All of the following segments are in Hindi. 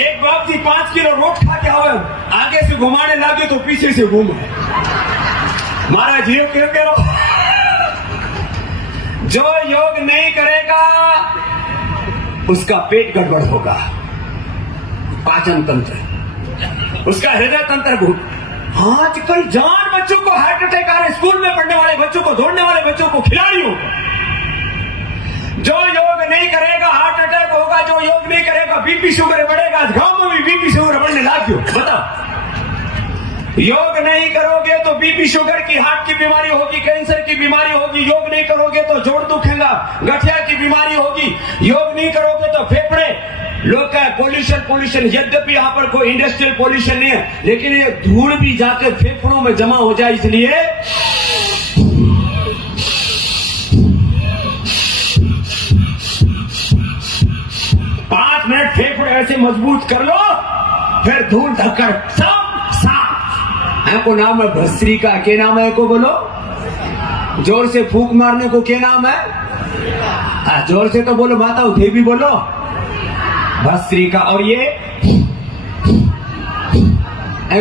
एक बाप थी 5 किलो रोट खा के आवे, आगे से घुमाने लगे तो पीछे से घूम महाराज जीव क्यों करो। जो योग नहीं करेगा उसका पेट गड़बड़ होगा, पाचन तंत्र, उसका हृदय तंत्र। आजकल जान बच्चों को हार्ट अटैक आ रहे, स्कूल में पढ़ने वाले बच्चों को, दौड़ने वाले बच्चों को, खिलाड़ियों को। जो योग नहीं करेगा हार्ट अटैक होगा, जो योग नहीं करेगा बीपी शुगर बढ़ेगा। गांव में भी बीपी शुगर बढ़ने लग गयो, बताओ। योग नहीं करोगे तो बीपी शुगर की, हार्ट की बीमारी होगी, कैंसर की बीमारी होगी। योग नहीं करोगे तो जोड़ दुखेगा, गठिया की बीमारी होगी। योग नहीं करोगे तो फेफड़े, लोग का पोल्यूशन। यद्यपि यहाँ पर कोई इंडस्ट्रियल पोल्यूशन नहीं है, लेकिन ये धूल भी जाकर फेफड़ों में जमा हो जाए, इसलिए 5 मिनट फेफड़े ऐसे मजबूत कर लो, फिर धूल धक्कर सब साफ। को नाम है भस्त्रिका, के नाम है को बोलो, जोर से फूंक मारने को क्या नाम है? जोर से तो बोलो माता, उठे भी बोलो भस्त्रिका। और ये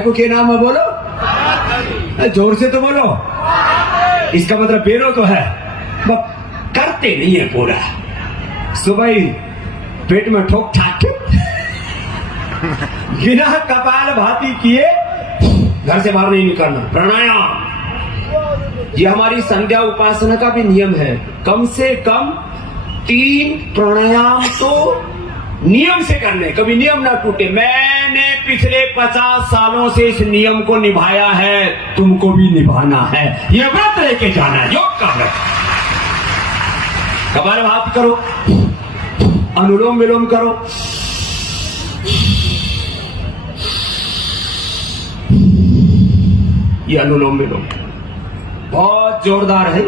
को क्या नाम है बोलो, जोर से तो बोलो। इसका मतलब पेरो तो है, करते नहीं है पूरा। सुबह ही पेट में ठोक ठाक के बिना कपाल भाती किए घर से बाहर नहीं निकलना। प्राणायाम ये हमारी संध्या उपासना का भी नियम है, कम से कम 3 प्राणायाम तो नियम से करने, कभी नियम ना टूटे। मैंने पिछले 50 सालों से इस नियम को निभाया है, तुमको भी निभाना है। ये व्रत लेके जाना है, योग का व्रत। कपालभाति करो, अनुलोम विलोम करो, ये अनुलोम विलोम बहुत जोरदार है।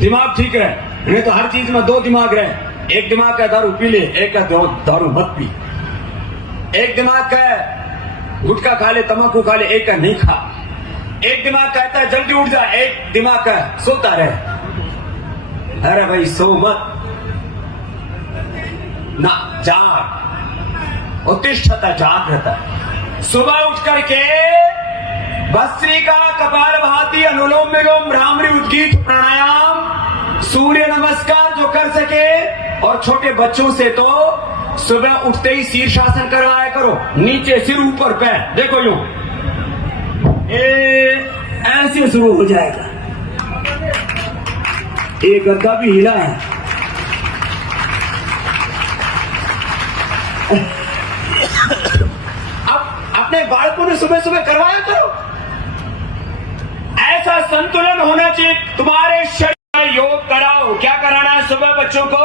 दिमाग ठीक रहे, नहीं तो हर चीज में 2 दिमाग रहे। एक दिमाग का दारू पी ले, एक का दारू मत पी। एक दिमाग का गुटखा खा ले, तंबाकू खा ले, एक का नहीं खा। एक दिमाग कहता है जल्दी उठ जा, एक दिमाग का सोता रहे। अरे भाई सो मत ना, जाग, उत्तिष्ठता जागृता। सुबह उठ करके भस्त्रिका, कपालभाति, अनुलोम विलोम, भ्रामरी, उद्गीत, प्राणायाम, सूर्य नमस्कार जो कर सके। और छोटे बच्चों से तो सुबह उठते ही शीर्षासन करवाया करो, नीचे सिर ऊपर पैर, देखो यूं ऐसे शुरू हो जाएगा। एक गद्दा भी हिला है। अब अपने बालकों ने सुबह सुबह करवाया करो, ऐसा संतुलन होना चाहिए तुम्हारे शरीर में। योग कराओ, क्या कराना है सुबह बच्चों को?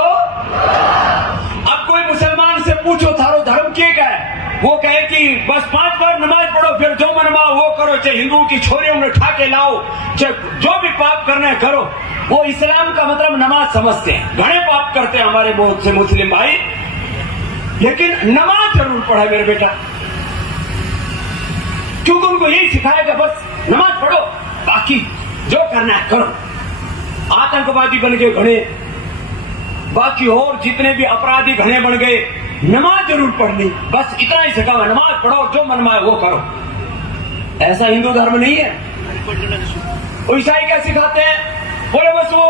अब कोई मुसलमान से पूछो थारो धर्म क्या है, वो कहे कि बस 5 बार नमाज पढ़ो, फिर जो मनवाओ वो करो, चाहे हिंदुओं की छोरियों में उठा के लाओ, चाहे जो भी पाप करना है करो। वो इस्लाम का मतलब नमाज समझते हैं। घणे पाप करते हैं हमारे बहुत से मुस्लिम भाई, लेकिन नमाज जरूर पढ़े मेरे बेटा, क्योंकि उनको यही सिखाएगा बस नमाज पढ़ो, बाकी जो करना है करो। आतंकवादी बन गए घणे, बाकी और जितने भी अपराधी घणे बन गए, नमाज जरूर पढ़नी, बस इतना ही सिखावा, नमाज पढ़ो, जो मन में वो करो। ऐसा हिंदू धर्म नहीं है। ईसाई क्या सिखाते हैं? बोले बस वो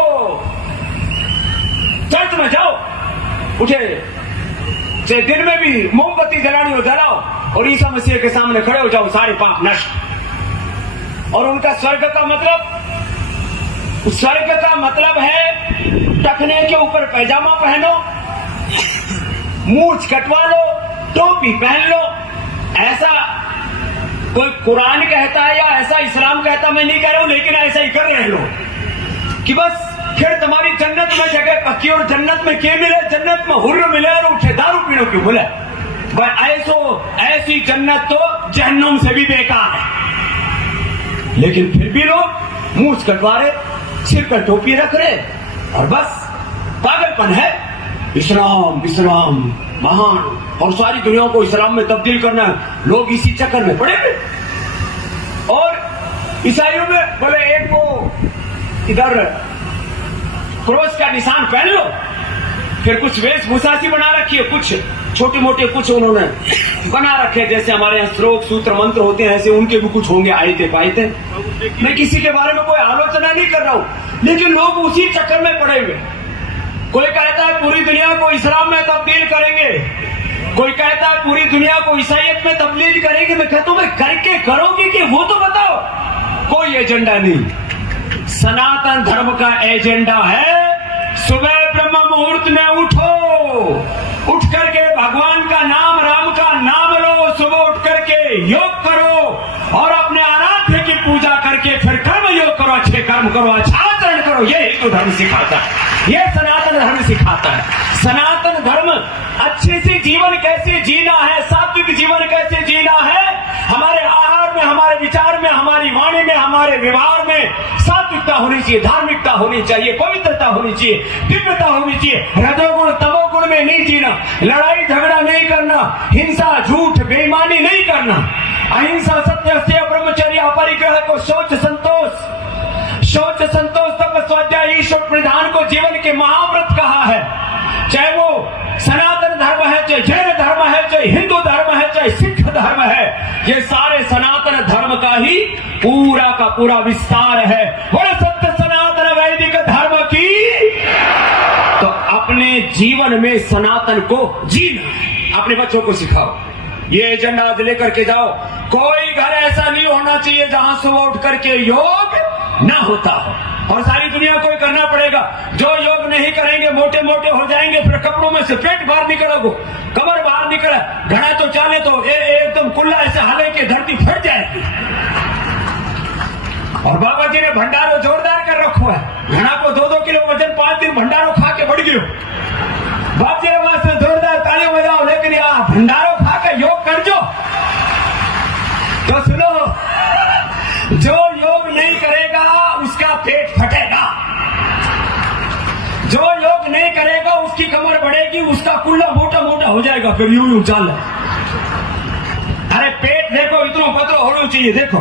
चर्च में जाओ, उठे चाहे दिन में भी मोमबत्ती जलानी हो जलाओ, और ईसा मसीह के सामने खड़े हो जाओ, सारे पाप नष्ट। और उनका स्वर्ग का मतलब है टखने के ऊपर पैजामा पहनो, मूंछ कटवा लो, टोपी पहन लो। ऐसा कोई कुरान कहता है या ऐसा इस्लाम कहता, मैं नहीं कह रहा हूं, लेकिन ऐसा ही कर रहे लोग कि बस फिर तुम्हारी जन्नत में जगह पक्की। और जन्नत में क्या मिले? जन्नत में हुर्र मिले और उठे दारू पीने क्यों मिले? ऐसी जन्नत तो जहन्नुम से भी बेकार है। लेकिन फिर भी लोग मूंछ कटवा रहे, सिर पर टोपी रख रहे, और बस पागलपन है। इस्लाम महान, और सारी दुनिया को इस्लाम में तब्दील करना है, लोग इसी चक्कर में पड़े हुए। और ईसाइयों में बोले एक को इधर क्रॉस का निशान पहन लो, फिर कुछ वेशभूषा सी बना रखी है, कुछ छोटे मोटे कुछ उन्होंने बना रखे, जैसे हमारे यहाँ श्लोक सूत्र मंत्र होते हैं, ऐसे उनके भी कुछ होंगे आयते पायते। मैं किसी के बारे में कोई आलोचना नहीं कर रहा हूं, लेकिन लोग उसी चक्कर में पड़े हुए। कोई कहता है पूरी दुनिया को इस्लाम में तब्दील करेंगे, कोई कहता है पूरी दुनिया को ईसाइयत में तब्दील करेंगे। मैं कहता हूं भाई करके करोगे कि वो तो बताओ। कोई एजेंडा नहीं, सनातन धर्म का एजेंडा है सुबह ब्रह्म मुहूर्त में उठ करके भगवान का नाम, राम का नाम लो, सुबह उठ करके योग करो और अपने आराध्य की पूजा करके फिर कर्म योग करो, अच्छे कर्म करो, अच्छा आचरण करो। ये हिंदू धर्म सिखाता है, ये सनातन धर्म सिखाता है। सनातन धर्म अच्छे से जीवन कैसे जीना है, सात्विक जीवन कैसे जीना है, हमारे आहार में, हमारे विचार में, हमारी वाणी में, हमारे व्यवहार में सात्विकता होनी चाहिए, धार्मिकता होनी चाहिए, पवित्रता होनी चाहिए, दिव्यता होनी चाहिए। रजोगुण तमोगुण में नहीं जीना, लड़ाई झगड़ा नहीं करना, हिंसा झूठ बेईमानी नहीं करना, अहिंसा सत्य ब्रह्मचर्य अपरिग्रह को शौच संतोष तप स्वाध्याय ईश्वर प्रधान को जीवन के महाव्रत कहा है। चाहे वो सनातन धर्म है, चाहे जैन धर्म है, चाहे हिंदू धर्म है, चाहे सिख धर्म है, ये सारे सनातन धर्म का ही पूरा का पूरा विस्तार है। बोले सत्य सनातन वैदिक धर्म की। तो अपने जीवन में सनातन को जीना, अपने बच्चों को सिखाओ, ये एजेंडा आज लेकर के जाओ। कोई घर ऐसा नहीं होना चाहिए जहां सुबह उठ करके योग ना होता हो, और सारी दुनिया को करना पड़ेगा। जो योग नहीं करेंगे मोटे मोटे हो जाएंगे, फिर कपड़ों में से पेट बाहर निकलोगे, कमर बाहर निकले, घड़ा तो चाले तो एकदम कुल्ला ऐसे हाले के धरती फट जाएगी। और बाबा जी ने भंडारो जोरदार कर रखो है, घड़ा को 2-2 किलो वजन 5 दिन भंडारो खा के बढ़ गयो। बाप जी ने वास्ते जोरदार ताली बजाओ, लेकिन यहाँ भंडारो खा के योग कर जो। तो सुनो, जो योग नहीं करेगा उसका पेट फटेगा, जो योग नहीं करेगा उसकी कमर बढ़ेगी, उसका कुल्ला मोटा मोटा हो जाएगा, फिर यूं चाल। अरे पेट देखो, इतना पतला होना चाहिए, देखो